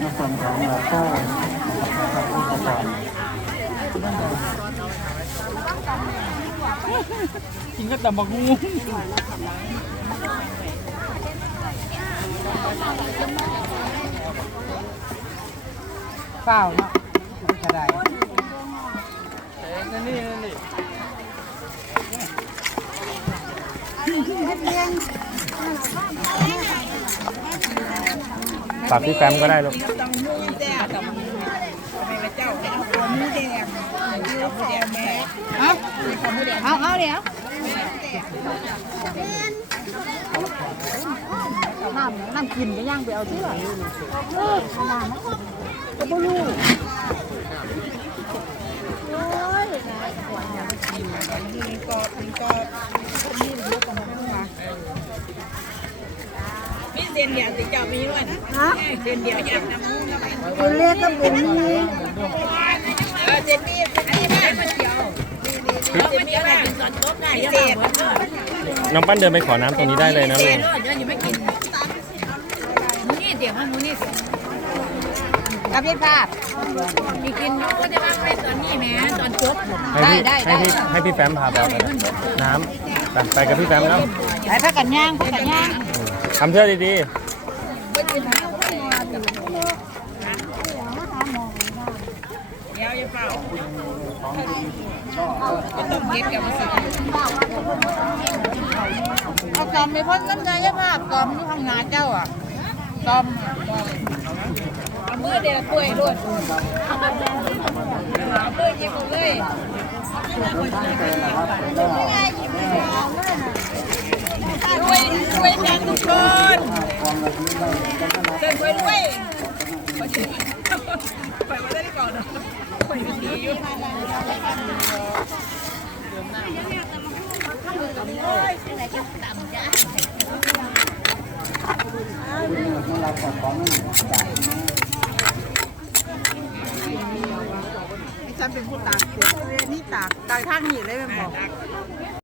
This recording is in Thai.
ในส่วนของเราก็นะครับอุปกรณ์กินก็แต่บักงูเปล่าเนาะกระไดนั่นนี่นั่นนี่ ฝากพี่แฟมก็ได้ลูกต้องมูแดงต้องมูทำไมพระเจ้าให้เอาตัวมูแดงยืดแดงแม่เอาเอาเอาเดี๋ยวน้ำน้ำกินก็ย่างไปเอาที่ไหนเออขนาดนั้นก็ไม่รู้โอ้ยนี่ก็นี่ก็นี่เยอะกว่ามันมามีเส้นเดียวติเจ้ามีด้วยฮะเส้นเดียวอยากนำมูนำคนเล็กก็เป็นมีเออเส้นนี้เส้นนี้ได้มาเดียวเส้นนี้ได้กินสอนโต๊ะได้เศษน้องปั้นเดินไปขอน้ำตรงนี้ได้เลยนะเศลูษกด้วยเดี๋ยวอยู่ไม่กินมูนี่เดี๋ยวมันมูนี่กับพี่ภาพมีกินเขาก็จะวางไว้ตอนนี้แม่ตอนจบให้พี่ให้พี่ให้พี่แฟมพาไปเอาไปน้ำไปไปกับพี่แฟมแล้วไปพักกันย่างพักกันย่าง ทำเสื้อดีเดี๋ยวอย่าเฝ้าก็ต้องเก็บกับมาสิเอากอมไปพ่นน้ำใจยภาพกอมที่ทำงานเจ้าอะกอมเอามือเดียวกล้วยด้วยเอามือยิงเลยรวยรวยกันทุกคน เส้นรวยรวยไปมาได้ก่อนนะไปกันดีอยู่ฉันเป็นผู้ตากเสียนี่ตากตากข้างนี้เลยแม่บอก